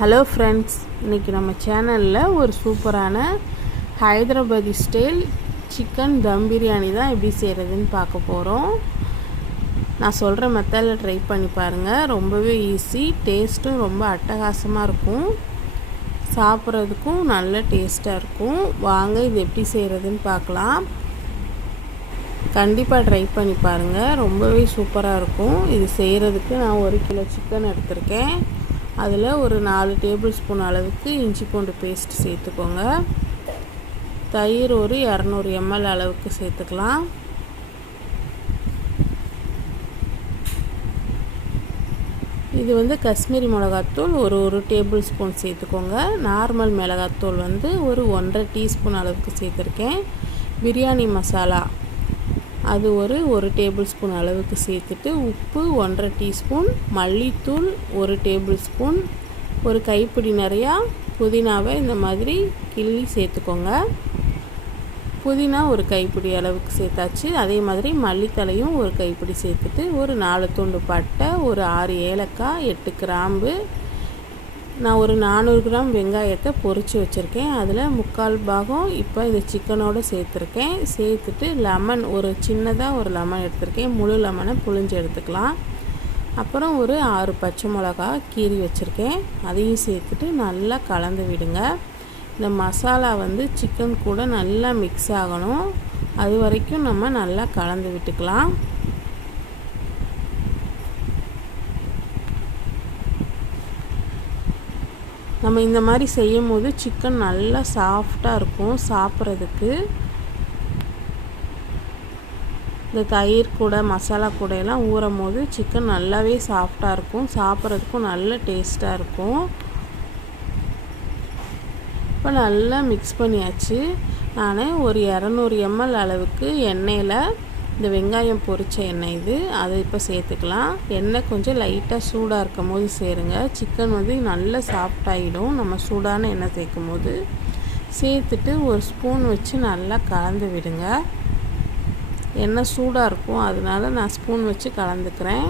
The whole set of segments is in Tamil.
ஹலோ ஃப்ரெண்ட்ஸ் இன்றைக்கி நம்ம சேனலில் ஒரு சூப்பரான ஹைதராபாதி ஸ்டைல் சிக்கன் தம் பிரியாணி தான் எப்படி செய்கிறதுன்னு பார்க்க போகிறோம் நான் சொல்கிற மெத்தடில் ட்ரை பண்ணி பாருங்கள் ரொம்பவே ஈஸி டேஸ்ட்டும் ரொம்ப அட்டகாசமாக இருக்கும். சாப்பிட்றதுக்கும் நல்ல டேஸ்ட்டாக இருக்கும். வாங்க இது எப்படி செய்கிறதுன்னு பார்க்கலாம். கண்டிப்பாக ட்ரை பண்ணி பாருங்கள் ரொம்பவே சூப்பராக இருக்கும். இது செய்கிறதுக்கு நான் ஒரு கிலோ சிக்கன் எடுத்திருக்கேன். அதில் ஒரு நாலு டேபிள் ஸ்பூன் அளவுக்கு இஞ்சி பூண்டு பேஸ்ட் சேர்த்துக்கோங்க. தயிர் ஒரு இரநூறு எம்எல் அளவுக்கு சேர்த்துக்கலாம். இது வந்து காஷ்மீரி மிளகாத்தூள் ஒரு ஒரு டேபிள் ஸ்பூன் சேர்த்துக்கோங்க. நார்மல் மிளகாத்தூள் வந்து ஒரு ஒன்றரை டீஸ்பூன் அளவுக்கு சேர்த்துருக்கேன். பிரியாணி மசாலா அது ஒரு ஒரு டேபிள் ஸ்பூன் அளவுக்கு சேர்த்துட்டு உப்பு ஒன்றரை டீஸ்பூன் மல்லித்தூள் ஒரு டேபிள் ஸ்பூன் ஒரு கைப்பிடி நிறையா புதினாவை இந்த மாதிரி கிள்ளி சேர்த்துக்கோங்க. புதினா ஒரு கைப்பிடி அளவுக்கு சேர்த்தாச்சு. அதே மாதிரி மல்லித்தலையும் ஒரு கைப்பிடி சேர்த்துட்டு ஒரு நாலு துண்டு பட்டை ஒரு ஆறு ஏலக்காய் எட்டு கிராம்பு நான் ஒரு நானூறு கிராம் வெங்காயத்தை பொரித்து வச்சுருக்கேன். அதில் முக்கால் பாகம் இப்போ இந்த சிக்கனோடு சேர்த்துருக்கேன். சேர்த்துட்டு லெமன் ஒரு சின்னதாக ஒரு லெமன் எடுத்திருக்கேன். முழு லெமனை புழிஞ்சு எடுத்துக்கலாம். அப்புறம் ஒரு ஆறு பச்சை மிளகா கீறி வச்சுருக்கேன். அதையும் சேர்த்துட்டு நல்லா கலந்து விடுங்க. இந்த மசாலா வந்து சிக்கன் கூட நல்லா மிக்ஸ் ஆகணும். அது வரைக்கும் நம்ம நல்லா கலந்து விட்டுக்கலாம். நம்ம இந்த மாதிரி செய்யும் போது சிக்கன் நல்லா சாஃப்டாக இருக்கும் சாப்பிட்றதுக்கு. இந்த தயிர் கூட மசாலா கூட எல்லாம் ஊறும் போது சிக்கன் நல்லாவே சாஃப்டாக இருக்கும் சாப்பிட்றதுக்கும் நல்ல டேஸ்ட்டாக இருக்கும். இப்போ நல்லா மிக்ஸ் பண்ணியாச்சு. நான் ஒரு இரநூறு எம்எல் அளவுக்கு எண்ணெயில் இந்த வெங்காயம் பொரித்த எண்ணெய் இது அதை இப்போ சேர்த்துக்கலாம். எண்ணெய் கொஞ்சம் லைட்டாக சூடாக இருக்கும் போது சேருங்க. சிக்கன் வந்து நல்லா சாஃப்டாகிடும் நம்ம சூடான எண்ணெய் சேர்க்கும் போது சேர்த்துட்டு ஒரு ஸ்பூன் வச்சு நல்லா கலந்து விடுங்க. எண்ணெய் சூடாக இருக்கும். அதனால நான் ஸ்பூன் வச்சு கலந்துக்கிறேன்.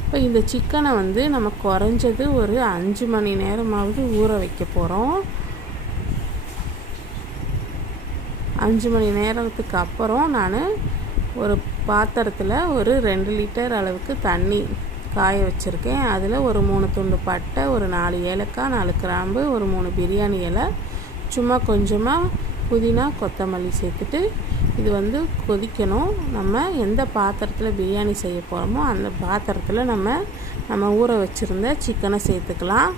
இப்போ இந்த சிக்கனை வந்து நம்ம குறைஞ்சது ஒரு அஞ்சு மணி நேரமாவது ஊற வைக்க போகிறோம் அஞ்சு மணி நேரத்துக்கு அப்புறம் நான் ஒரு பாத்திரத்தில் ஒரு ரெண்டு லிட்டர் அளவுக்கு தண்ணி காய வச்சுருக்கேன். அதில் ஒரு மூணு துண்டு பட்டை ஒரு நாலு ஏலக்காய் நாலு கிராம்பு ஒரு மூணு பிரியாணி இலை. சும்மா கொஞ்சமாக புதினா கொத்தமல்லி சேர்த்துட்டு இது வந்து கொதிக்கணும். நம்ம எந்த பாத்திரத்தில் பிரியாணி செய்ய போகிறோமோ அந்த பாத்திரத்தில் நம்ம நம்ம ஊற வச்சுருந்த சிக்கனை சேர்த்துக்கலாம்.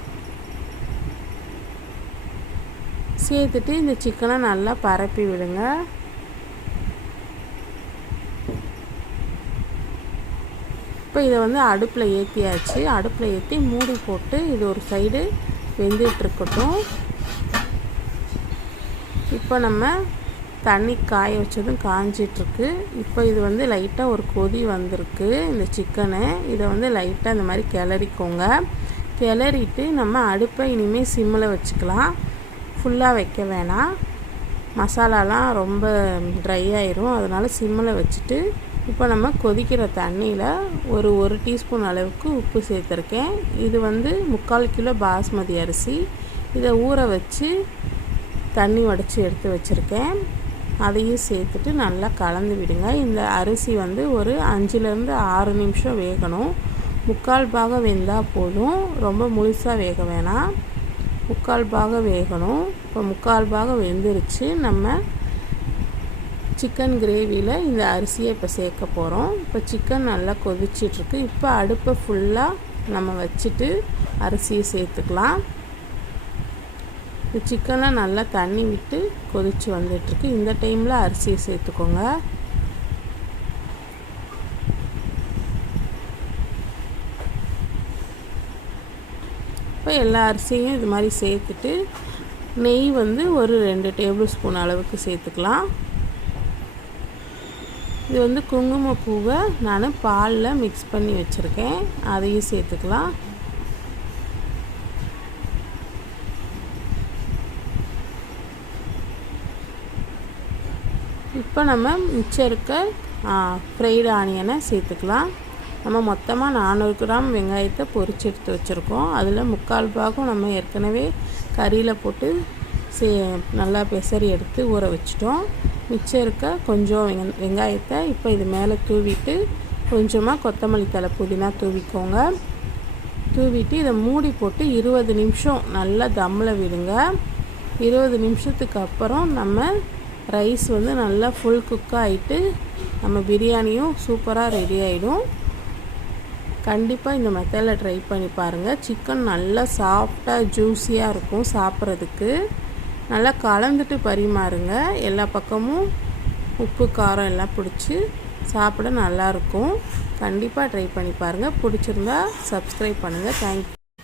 சேர்த்துட்டு இந்த சிக்கனை நல்லா பரப்பி விடுங்க. இப்போ இதை வந்து அடுப்பில் ஏற்றியாச்சு அடுப்பில் ஏற்றி மூடி போட்டு இது ஒரு சைடு வெந்துட்டுருக்கட்டும் இப்போ நம்ம தண்ணி காய வச்சதும் காஞ்சிட்ருக்கு. இப்போ இது வந்து லைட்டாக ஒரு கொதி வந்திருக்கு இந்த சிக்கனை இதை வந்து லைட்டாக இந்த மாதிரி கிளறிக்கோங்க. கிளறிட்டு நம்ம அடுப்பை இனிமேல் சிம்மில் வச்சுக்கலாம். ஃபுல்லாக வைக்க வேணாம். மசாலாலாம் ரொம்ப ட்ரை ஆயிரும். அதனால் சிம்மில் வச்சுட்டு இப்போ நம்ம கொதிக்கிற தண்ணியில் ஒரு ஒரு டீஸ்பூன் அளவுக்கு உப்பு சேர்த்துருக்கேன். இது வந்து முக்கால் கிலோ பாஸ்மதி அரிசி. இதை ஊற வச்சு தண்ணி உடச்சி எடுத்து வச்சுருக்கேன். அதையும் சேர்த்துட்டு நல்லா கலந்து விடுங்க. இந்த அரிசி வந்து ஒரு அஞ்சுலேருந்து ஆறு நிமிஷம் வேகணும். முக்கால் பாகம் வெந்தால் போதும். ரொம்ப முழுசாக வேக வேணாம். முக்கால் பாகம் வேகணும். இப்போ முக்கால் பாகம் வெந்துருச்சு. நம்ம சிக்கன் கிரேவியில் இந்த அரிசியை இப்போ சேர்க்க போகிறோம் இப்போ சிக்கன் நல்லா கொதிச்சிட்ருக்கு. இப்போ அடுப்பை ஃபுல்லாக நம்ம வச்சுட்டு அரிசியை சேர்த்துக்கலாம். இந்த சிக்கனை நல்லா தண்ணி விட்டு கொதித்து வந்துட்டுருக்கு இந்த டைமில் அரிசியை சேர்த்துக்கோங்க. இப்போ எல்லா அரிசியும் இது மாதிரி சேர்த்துட்டு நெய் வந்து ஒரு ரெண்டு டேபிள் ஸ்பூன் அளவுக்கு சேர்த்துக்கலாம். இது வந்து குங்குமப்பூவை நான் பாலில் மிக்ஸ் பண்ணி வச்சுருக்கேன். அதையும் சேர்த்துக்கலாம். இப்போ நம்ம மிச்சம் இருக்க ஃப்ரைடு ஆனியனை சேர்த்துக்கலாம். நம்ம மொத்தமாக நானூறு கிராம் வெங்காயத்தை பொரிச்சு எடுத்து வச்சுருக்கோம். அதில் முக்கால் பாகம் நம்ம ஏற்கனவே கறியில் போட்டு சே நல்லா பெசரி எடுத்து ஊற வச்சிட்டோம். மிச்சம் இருக்க கொஞ்சம் வெங்க வெங்காயத்தை இப்போ இது மேலே தூவிட்டு கொஞ்சமாக கொத்தமல்லி தலை புதினா தூவிக்கோங்க. தூவிட்டு இதை மூடி போட்டு இருபது நிமிஷம் நல்லா தம்மில் விடுங்க. இருபது நிமிஷத்துக்கு அப்புறம் நம்ம ரைஸ் வந்து நல்லா ஃபுல் குக் ஆகிட்டு நம்ம பிரியாணியும் சூப்பராக ரெடி ஆகிடும் கண்டிப்பாக இந்த மெத்தடில் ட்ரை பண்ணி பாருங்கள் சிக்கன் நல்லா சாஃப்டாக ஜூஸியாக இருக்கும் சாப்பிட்றதுக்கு. நல்லா கலந்துட்டு பரிமாறுங்க. எல்லா பக்கமும் உப்பு காரம் எல்லாம் பிடிச்சி சாப்பிட நல்லாயிருக்கும் கண்டிப்பாக ட்ரை பண்ணி பாருங்கள் பிடிச்சிருந்தா சப்ஸ்கிரைப் பண்ணுங்கள் தேங்க்யூ